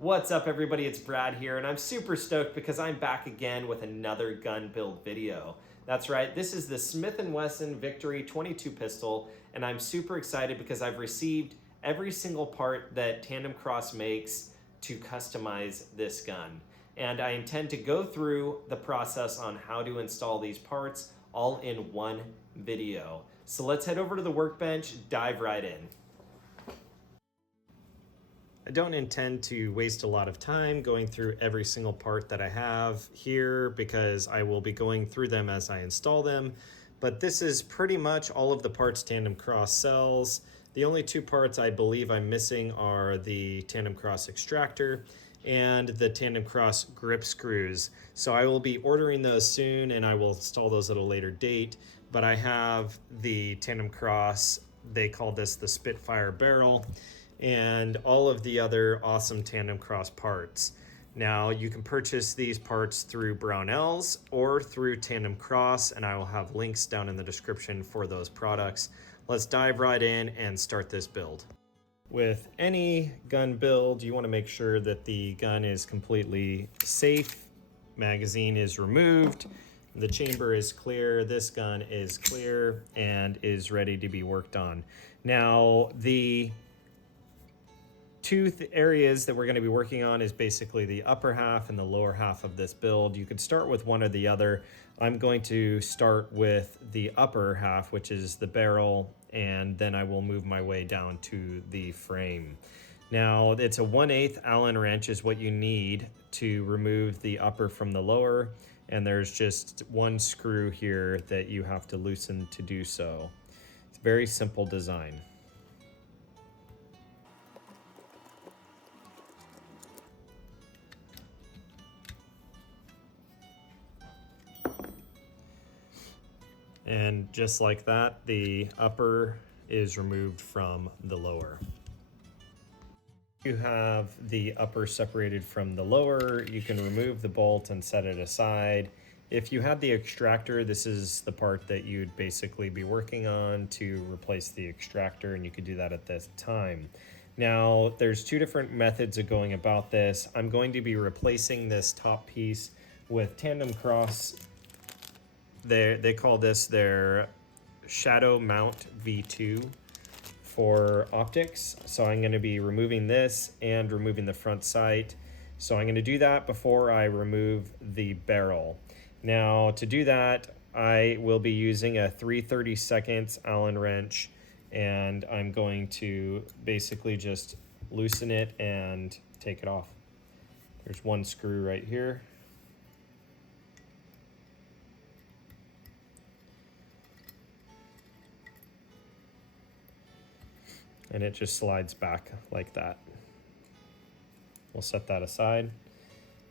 What's up everybody, it's Brad here and I'm super stoked because I'm back again with another gun build video. That's right, this is the Smith & Wesson Victory 22 pistol and I'm super excited because I've received every single part that Tandemkross makes to customize this gun. And I intend to go through the process on how to install these parts all in one video. So let's head over to the workbench, dive right in. I don't intend to waste a lot of time going through every single part that I have here because I will be going through them as I install them. But this is pretty much all of the parts Tandemkross sells. The only two parts I believe I'm missing are the Tandemkross extractor and the Tandemkross grip screws. So I will be ordering those soon and I will install those at a later date. But I have the Tandemkross, they call this the Spitfire barrel, and all of the other awesome Tandemkross parts. Now you can purchase these parts through Brownells or through Tandemkross, and I will have links down in the description for those products. Let's dive right in and start this build. With any gun build, you want to make sure that the gun is completely safe, magazine is removed, the chamber is clear, this gun is clear and is ready to be worked on. Now the two areas that we're going to be working on is basically the upper half and the lower half of this build. You could start with one or the other. I'm going to start with the upper half, which is the barrel, and then I will move my way down to the frame. Now, it's a 1/8 Allen wrench is what you need to remove the upper from the lower, and there's just one screw here that you have to loosen to do so. It's a very simple design. And just like that, the upper is removed from the lower. You have the upper separated from the lower, you can remove the bolt and set it aside. If you had the extractor, this is the part that you'd basically be working on to replace the extractor, and you could do that at this time. Now, there's two different methods of going about this. I'm going to be replacing this top piece with Tandemkross. They call this their Shadow Mount V2 for optics. So I'm going to be removing this and removing the front sight. So I'm going to do that before I remove the barrel. Now to do that, I will be using a 3/32 Allen wrench, and I'm going to basically just loosen it and take it off. There's one screw right here. And it just slides back like that. We'll set that aside.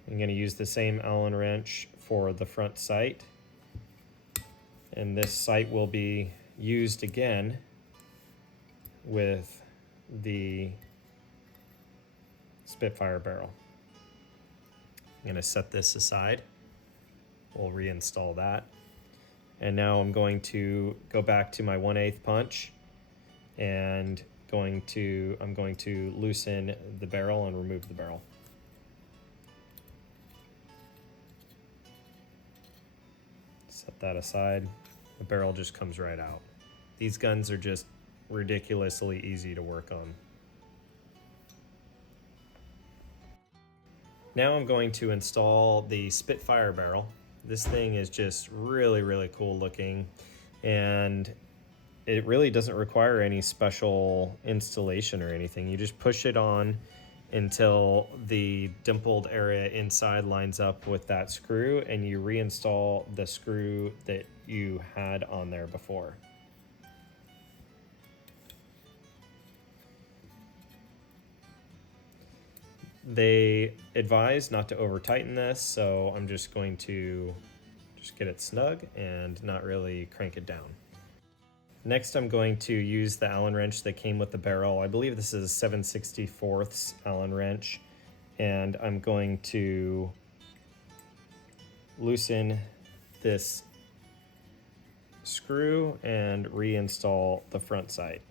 I'm going to use the same Allen wrench for the front sight. And this sight will be used again with the Spitfire barrel. I'm going to set this aside. We'll reinstall that. And now I'm going to go back to my 1/8 punch and I'm going to loosen the barrel and remove the barrel. Set that aside. The barrel just comes right out. These guns are just ridiculously easy to work on. Now I'm going to install the Spitfire barrel. This thing is just really, really cool looking, and it really doesn't require any special installation or anything. You just push it on until the dimpled area inside lines up with that screw, and you reinstall the screw that you had on there before. They advise not to over tighten this, so I'm just going to get it snug and not really crank it down. Next, I'm going to use the Allen wrench that came with the barrel. I believe this is a 7/64 Allen wrench, and I'm going to loosen this screw and reinstall the front sight.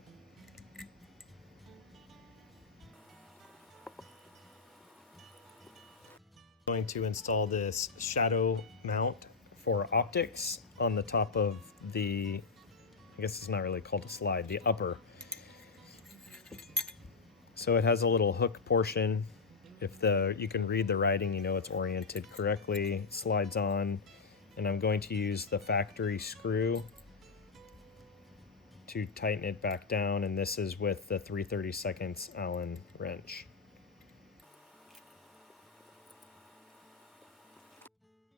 going to install this shadow mount for optics on the top of the, I guess it's not really called a slide, the upper. So it has a little hook portion. If you can read the writing, you know it's oriented correctly. It slides on, and I'm going to use the factory screw to tighten it back down, and this is with the 3/32 Allen wrench.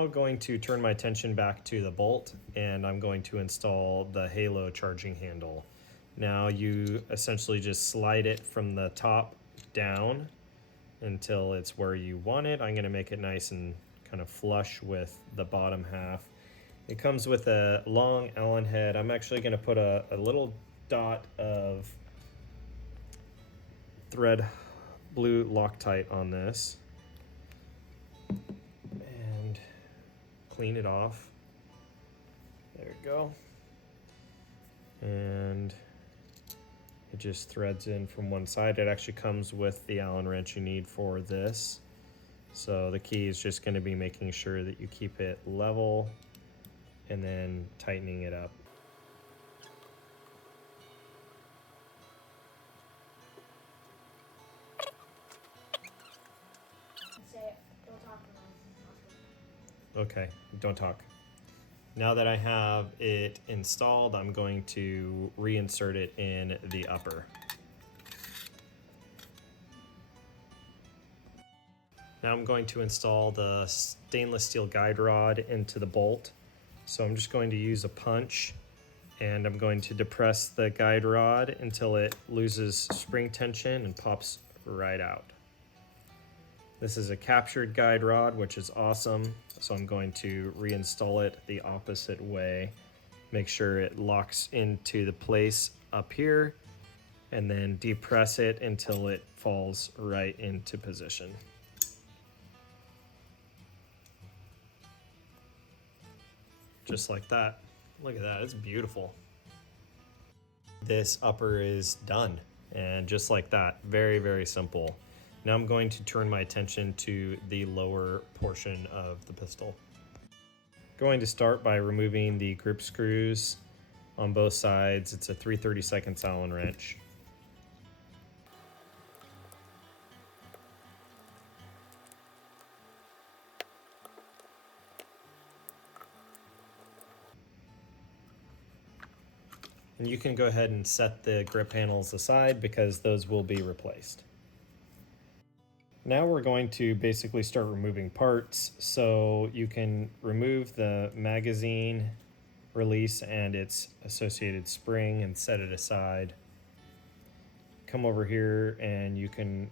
I'm going to turn my attention back to the bolt, and I'm going to install the Halo charging handle. Now you essentially just slide it from the top down until it's where you want it. I'm going to make it nice and kind of flush with the bottom half. It comes with a long Allen head. I'm actually going to put a little dot of thread blue Loctite on this and clean it off. There we go. And it just threads in from one side. It actually comes with the Allen wrench you need for this. So the key is just going to be making sure that you keep it level and then tightening it up. Okay, don't talk. Now that I have it installed, I'm going to reinsert it in the upper. Now I'm going to install the stainless steel guide rod into the bolt. So I'm just going to use a punch, and I'm going to depress the guide rod until it loses spring tension and pops right out. This is a captured guide rod, which is awesome. So I'm going to reinstall it the opposite way. Make sure it locks into the place up here, and then depress it until it falls right into position. Just like that. Look at that, it's beautiful. This upper is done, and just like that, very, very simple. Now I'm going to turn my attention to the lower portion of the pistol. Going to start by removing the grip screws on both sides. It's a 3/32 Allen wrench. And you can go ahead and set the grip handles aside because those will be replaced. Now we're going to basically start removing parts. So you can remove the magazine release and its associated spring and set it aside. Come over here and you can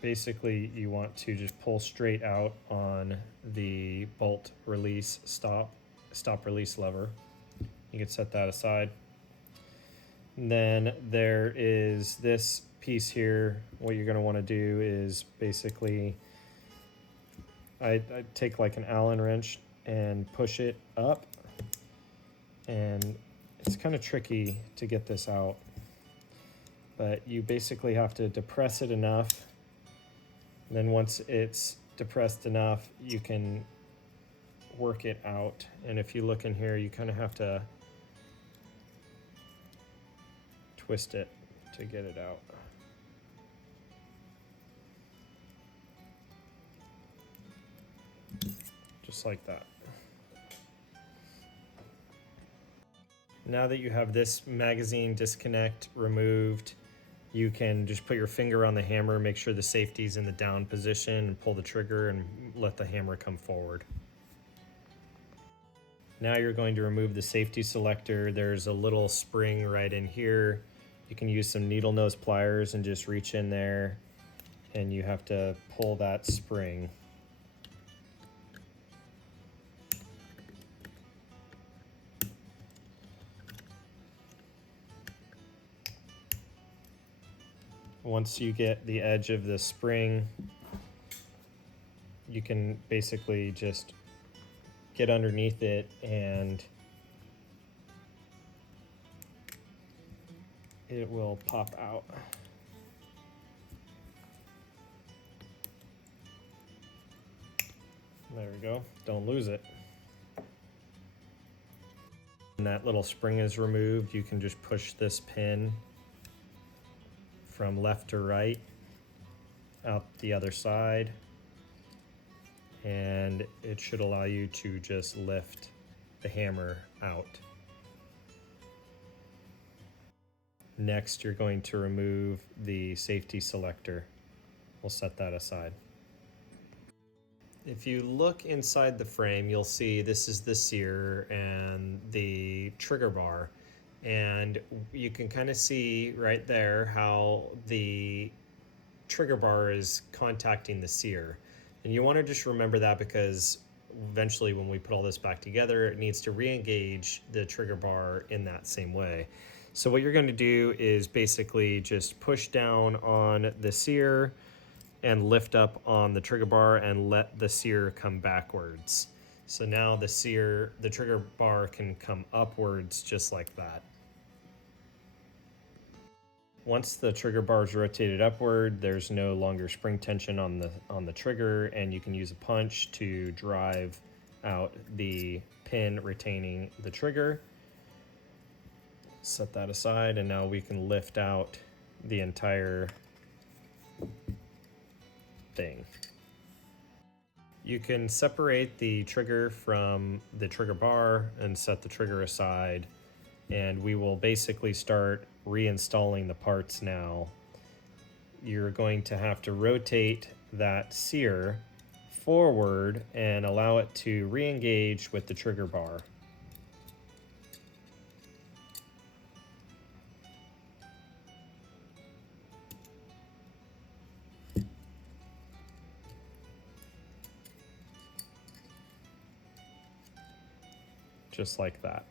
basically, you want to just pull straight out on the bolt release stop release lever. You can set that aside. And then there is this piece here. What you're going to want to do is basically, I take like an Allen wrench and push it up, and it's kind of tricky to get this out, but you basically have to depress it enough, and then once it's depressed enough you can work it out. And if you look in here, you kind of have to twist it to get it out. Just like that. Now that you have this magazine disconnect removed, you can just put your finger on the hammer, make sure the safety's in the down position, and pull the trigger and let the hammer come forward. Now you're going to remove the safety selector. There's a little spring right in here. You can use some needle nose pliers and just reach in there, and you have to pull that spring. Once you get the edge of the spring, you can basically just get underneath it and it will pop out. There we go. Don't lose it. When that little spring is removed, you can just push this pin from left to right out the other side, and it should allow you to just lift the hammer out. Next, you're going to remove the safety selector. We'll set that aside. If you look inside the frame, you'll see this is the sear and the trigger bar. And you can kind of see right there how the trigger bar is contacting the sear. And you want to just remember that, because eventually when we put all this back together, it needs to re-engage the trigger bar in that same way. So what you're going to do is basically just push down on the sear and lift up on the trigger bar and let the sear come backwards. So now the trigger bar can come upwards just like that. Once the trigger bar is rotated upward, there's no longer spring tension on the trigger, and you can use a punch to drive out the pin retaining the trigger. Set that aside, and now we can lift out the entire thing. You can separate the trigger from the trigger bar and set the trigger aside, and we will basically start reinstalling the parts now. You're going to have to rotate that sear forward and allow it to re-engage with the trigger bar. Just like that.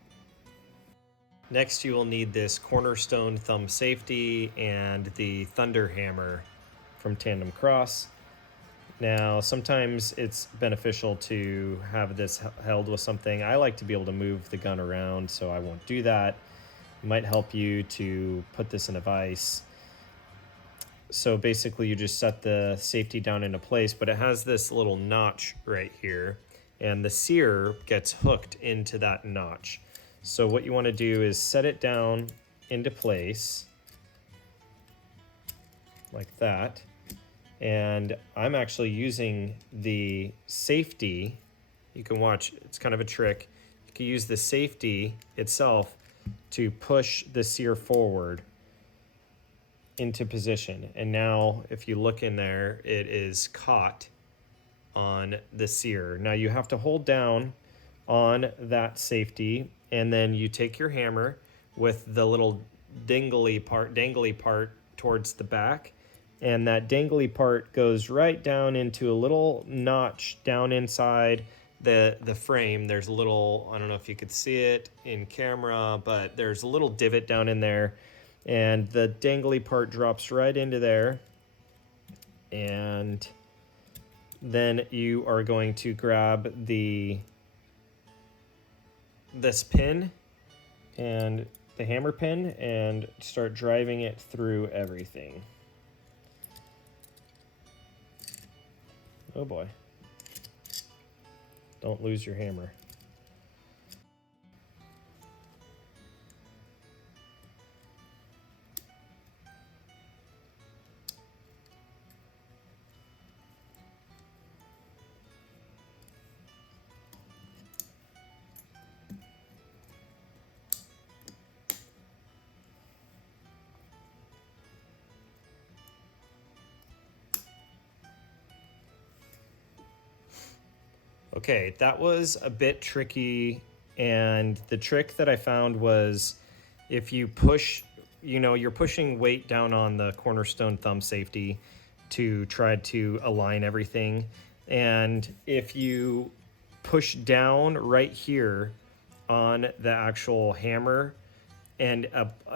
Next, you will need this cornerstone thumb safety and the thunder hammer from Tandemkross. Now, sometimes it's beneficial to have this held with something. I like to be able to move the gun around, so I won't do that. It might help you to put this in a vise. So basically, you just set the safety down into place, but it has this little notch right here, and the sear gets hooked into that notch. So what you want to do is set it down into place like that. And I'm actually using the safety. You can watch, it's kind of a trick. You can use the safety itself to push the sear forward into position. And now if you look in there, it is caught on the sear. Now you have to hold down on that safety, and then you take your hammer with the little dangly part towards the back, and that dangly part goes right down into a little notch down inside the frame. There's a little, I don't know if you could see it in camera, but there's a little divot down in there, and the dangly part drops right into there. And then you are going to grab this pin and the hammer pin and start driving it through everything. Oh boy. Don't lose your hammer. Okay, that was a bit tricky, and the trick that I found was if you push, you're pushing weight down on the cornerstone thumb safety to try to align everything, and if you push down right here on the actual hammer, and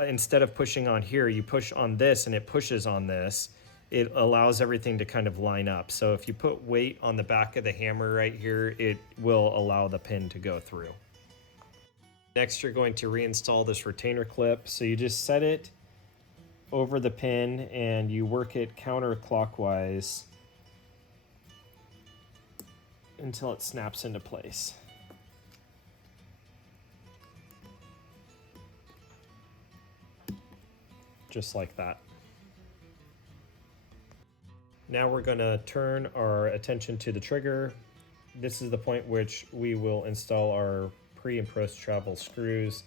instead of pushing on here, you push on this and it pushes on this, it allows everything to kind of line up. So if you put weight on the back of the hammer right here, it will allow the pin to go through. Next, you're going to reinstall this retainer clip. So you just set it over the pin and you work it counterclockwise until it snaps into place. Just like that. Now we're going to turn our attention to the trigger. This is the point which we will install our pre and post travel screws.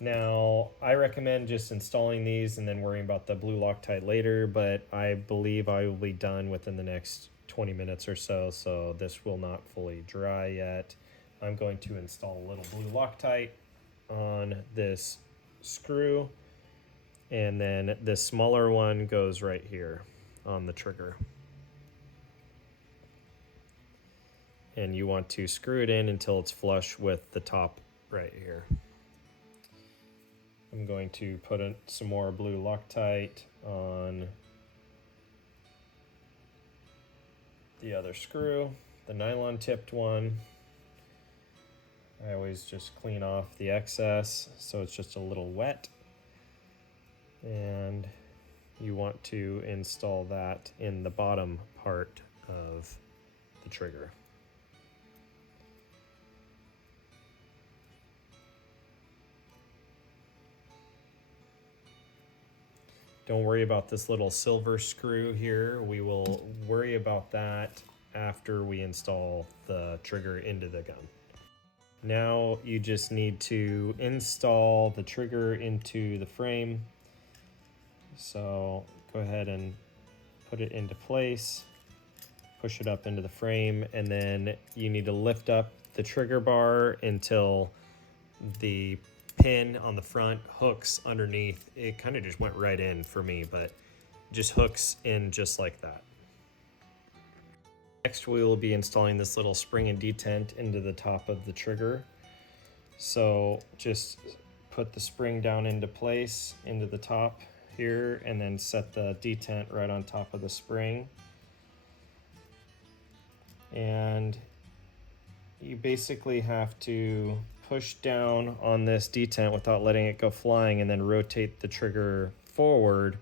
Now, I recommend just installing these and then worrying about the blue Loctite later, but I believe I will be done within the next 20 minutes or so, so this will not fully dry yet. I'm going to install a little blue Loctite on this screw, and then the smaller one goes right here on the trigger. And you want to screw it in until it's flush with the top right here. I'm going to put in some more blue Loctite on the other screw, the nylon tipped one. I always just clean off the excess so it's just a little wet. And you want to install that in the bottom part of the trigger. Don't worry about this little silver screw here. We will worry about that after we install the trigger into the gun. Now you just need to install the trigger into the frame. So go ahead and put it into place, push it up into the frame, and then you need to lift up the trigger bar until the pin on the front hooks underneath. It kind of just went right in for me, but just hooks in just like that. Next, we will be installing this little spring and detent into the top of the trigger. So just put the spring down into place into the top here, and then set the detent right on top of the spring. And you basically have to push down on this detent without letting it go flying, and then rotate the trigger forward,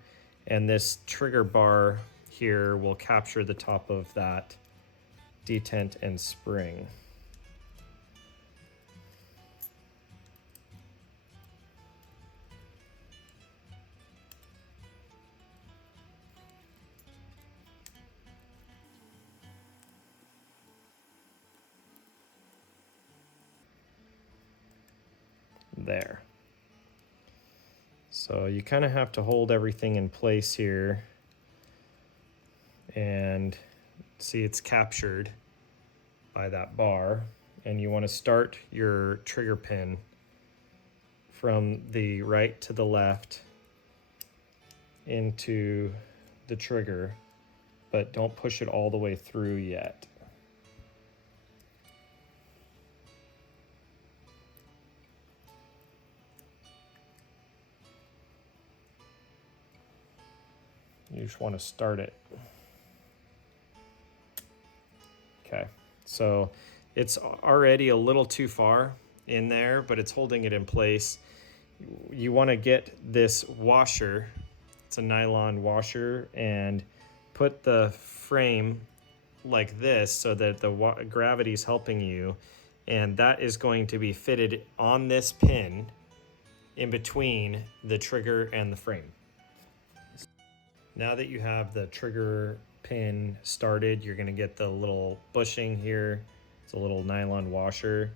and this trigger bar here will capture the top of that detent and spring. There. So you kind of have to hold everything in place here, and see it's captured by that bar, and you want to start your trigger pin from the right to the left into the trigger, but don't push it all the way through yet. You just want to start it. Okay, so it's already a little too far in there, but it's holding it in place. You want to get this washer, it's a nylon washer, and put the frame like this so that the gravity is helping you, and that is going to be fitted on this pin in between the trigger and the frame. Now that you have the trigger pin started, you're going to get the little bushing here. It's a little nylon washer,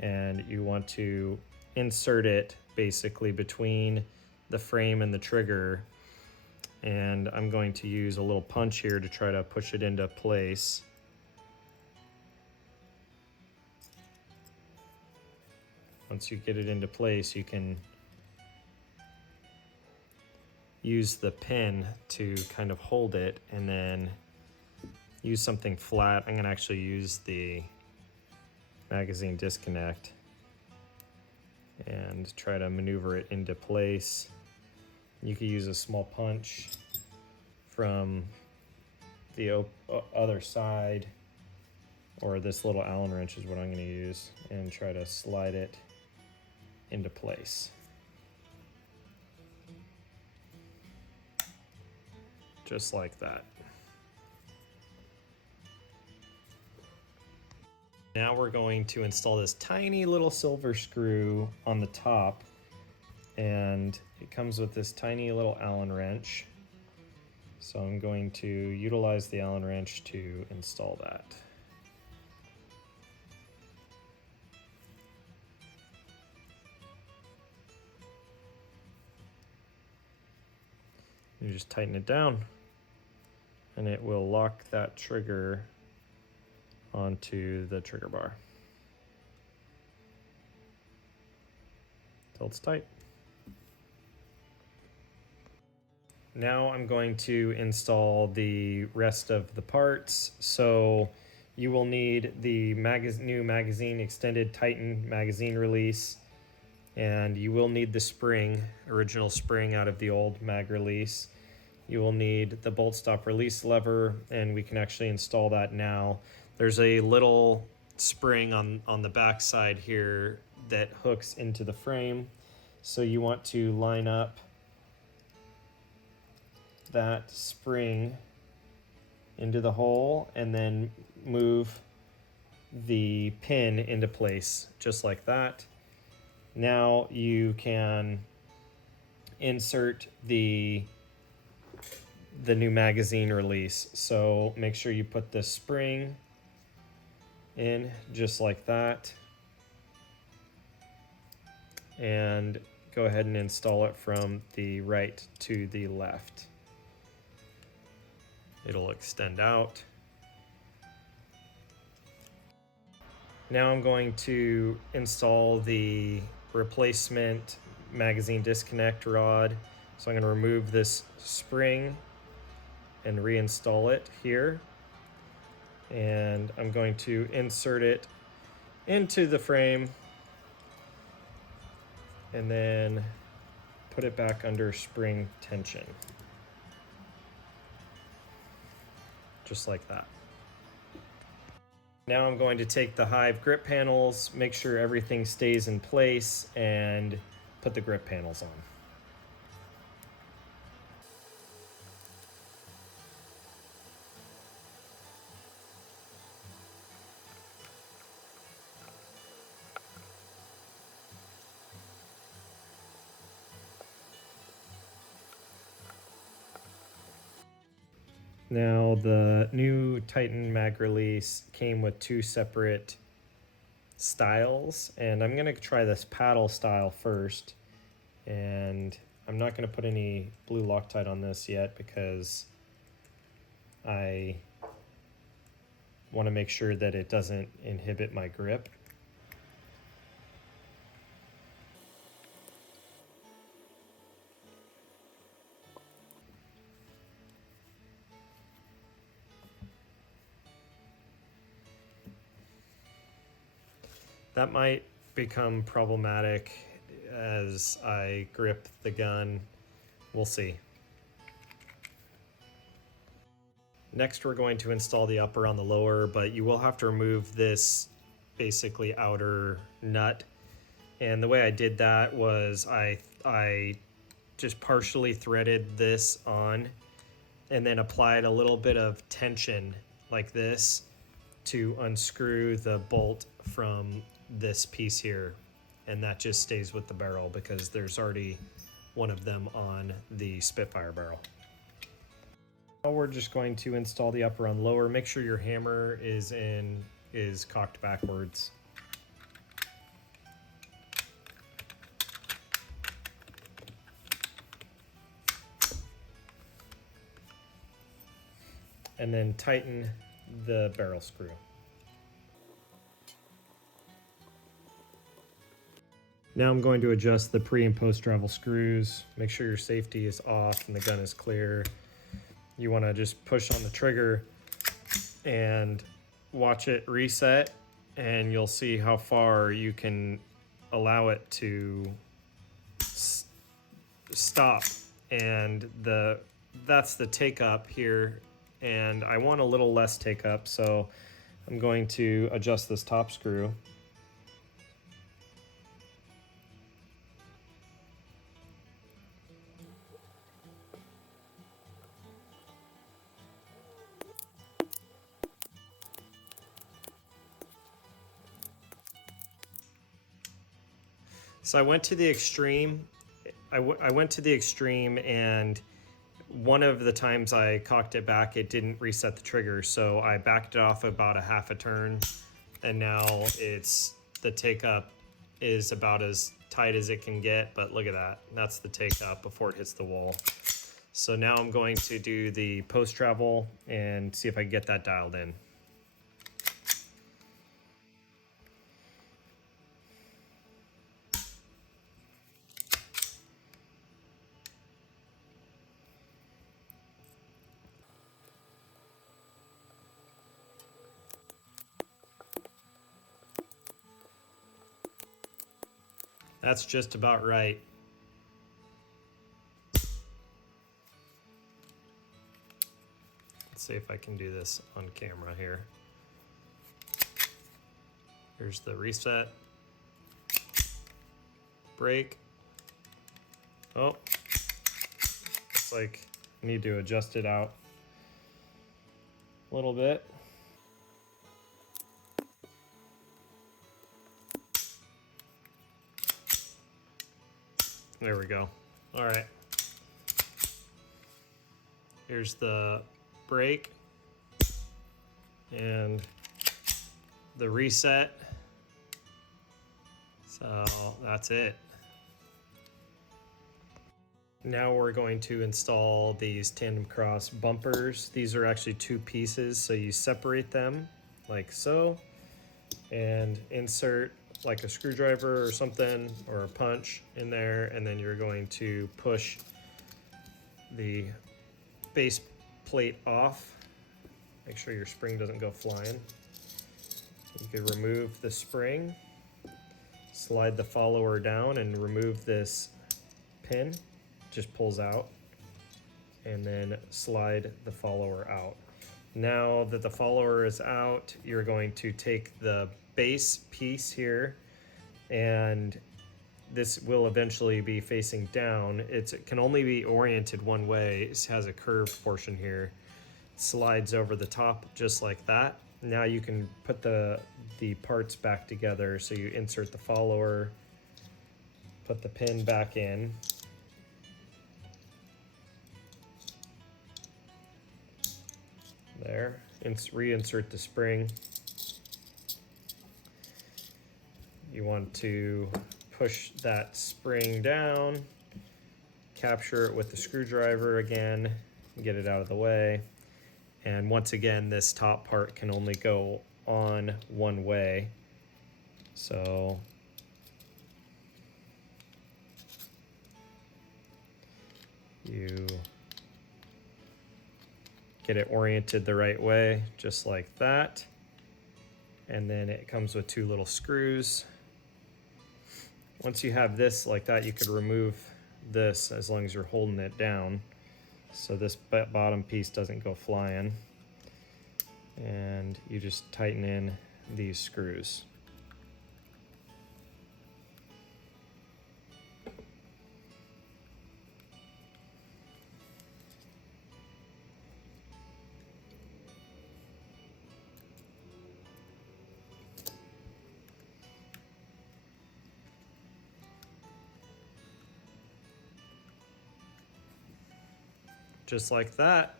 and you want to insert it basically between the frame and the trigger. And I'm going to use a little punch here to try to push it into place. Once you get it into place, you can use the pin to kind of hold it, and then use something flat. I'm going to actually use the magazine disconnect and try to maneuver it into place. You could use a small punch from the other side, or this little Allen wrench is what I'm going to use, and try to slide it into place. Just like that. Now we're going to install this tiny little silver screw on the top, and it comes with this tiny little Allen wrench. So I'm going to utilize the Allen wrench to install that. You just tighten it down and it will lock that trigger onto the trigger bar till it's tight. Now I'm going to install the rest of the parts. So you will need the new magazine, extended Titan magazine release, and you will need the spring, original spring out of the old mag release. You will need the bolt stop release lever, and we can actually install that now. There's a little spring on the back side here that hooks into the frame. So you want to line up that spring into the hole and then move the pin into place just like that. Now you can insert the new magazine release. So make sure you put the spring in just like that and go ahead and install it from the right to the left. It'll extend out. Now I'm going to install the replacement magazine disconnect rod. So I'm going to remove this spring and reinstall it here. And I'm going to insert it into the frame and then put it back under spring tension. Just like that. Now I'm going to take the Hive grip panels, make sure everything stays in place, and put the grip panels on. Now the new Titan mag release came with two separate styles, and I'm gonna try this paddle style first. And I'm not gonna put any blue Loctite on this yet because I want to make sure that it doesn't inhibit my grip. That might become problematic as I grip the gun. We'll see. Next, we're going to install the upper on the lower, but you will have to remove this basically outer nut. And the way I did that was I just partially threaded this on and then applied a little bit of tension like this to unscrew the bolt from this piece here, and that just stays with the barrel because there's already one of them on the Spitfire barrel. Now we're just going to install the upper on lower. Make sure your hammer is cocked backwards. And then tighten the barrel screw. Now I'm going to adjust the pre and post travel screws. Make sure your safety is off and the gun is clear. You want to just push on the trigger and watch it reset, and you'll see how far you can allow it to stop. And that's the take up here, and I want a little less take up, so I'm going to adjust this top screw. So I went to the extreme. I went to the extreme, and one of the times I cocked it back, it didn't reset the trigger. So I backed it off about a half a turn, and now the take up is about as tight as it can get. But look at that. That's the take up before it hits the wall. So now I'm going to do the post travel and see if I can get that dialed in. That's just about right. Let's see if I can do this on camera here. Here's the reset. Brake. Oh, looks like I need to adjust it out a little bit. There we go. All right. Here's the brake and the reset. So that's it. Now we're going to install these Tandemkross bumpers. These are actually two pieces, so you separate them like so and insert like a screwdriver or something or a punch in there, and then you're going to push the base plate off. Make sure your spring doesn't go flying. You can remove the spring, slide the follower down and remove this pin. Just pulls out, and then slide the follower out. Now that the follower is out, you're going to take the base piece here, and this will eventually be facing down. It can only be oriented one way. It has a curved portion here. It slides over the top just like that. Now you can put the parts back together. So you insert the follower, put the pin back in, there, reinsert the spring. You want to push that spring down, capture it with the screwdriver again, get it out of the way. And once again, this top part can only go on one way. So you get it oriented the right way, just like that. And then it comes with two little screws. Once you have this like that, you could remove this as long as you're holding it down, so this bottom piece doesn't go flying. And you just tighten in these screws. Just like that.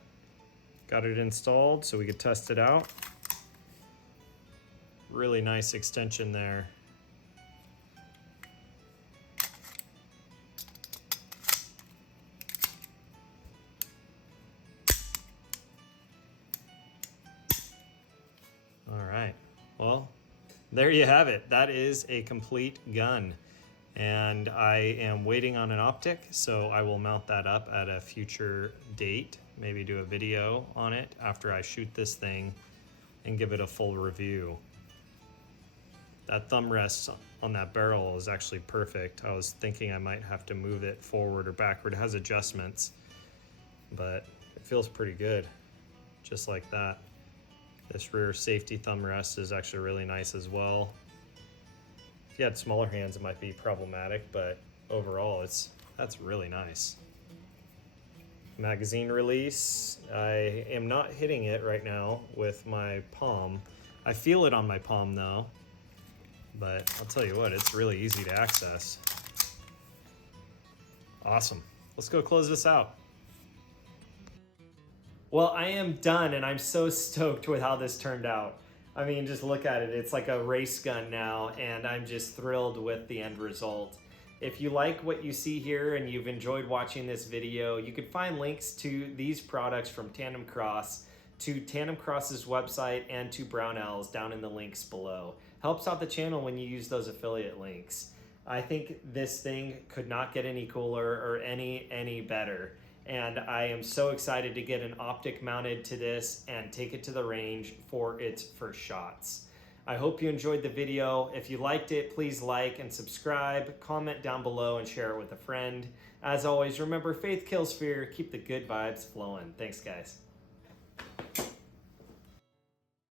Got it installed so we could test it out. Really nice extension there. All right, well, there you have it. That is a complete gun. And I am waiting on an optic, so I will mount that up at a future date, maybe do a video on it after I shoot this thing and give it a full review. That thumb rest on that barrel is actually perfect. I was thinking I might have to move it forward or backward. It has adjustments, but it feels pretty good, just like that. This rear safety thumb rest is actually really nice as well. If you had smaller hands, it might be problematic, but overall, that's really nice. Magazine release. I am not hitting it right now with my palm. I feel it on my palm though, but I'll tell you what, it's really easy to access. Awesome. Let's go close this out. Well, I am done, and I'm so stoked with how this turned out. I mean, just look at it. It's like a race gun now, and I'm just thrilled with the end result. If you like what you see here and you've enjoyed watching this video, you can find links to these products from Tandemkross, to Tandemkross's website, and to Brownells down in the links below. Helps out the channel when you use those affiliate links. I think this thing could not get any cooler or any better. And I am so excited to get an optic mounted to this and take it to the range for its first shots. I hope you enjoyed the video. If you liked it, please like and subscribe, comment down below, and share it with a friend. As always, remember, faith kills fear. Keep the good vibes flowing. Thanks, guys.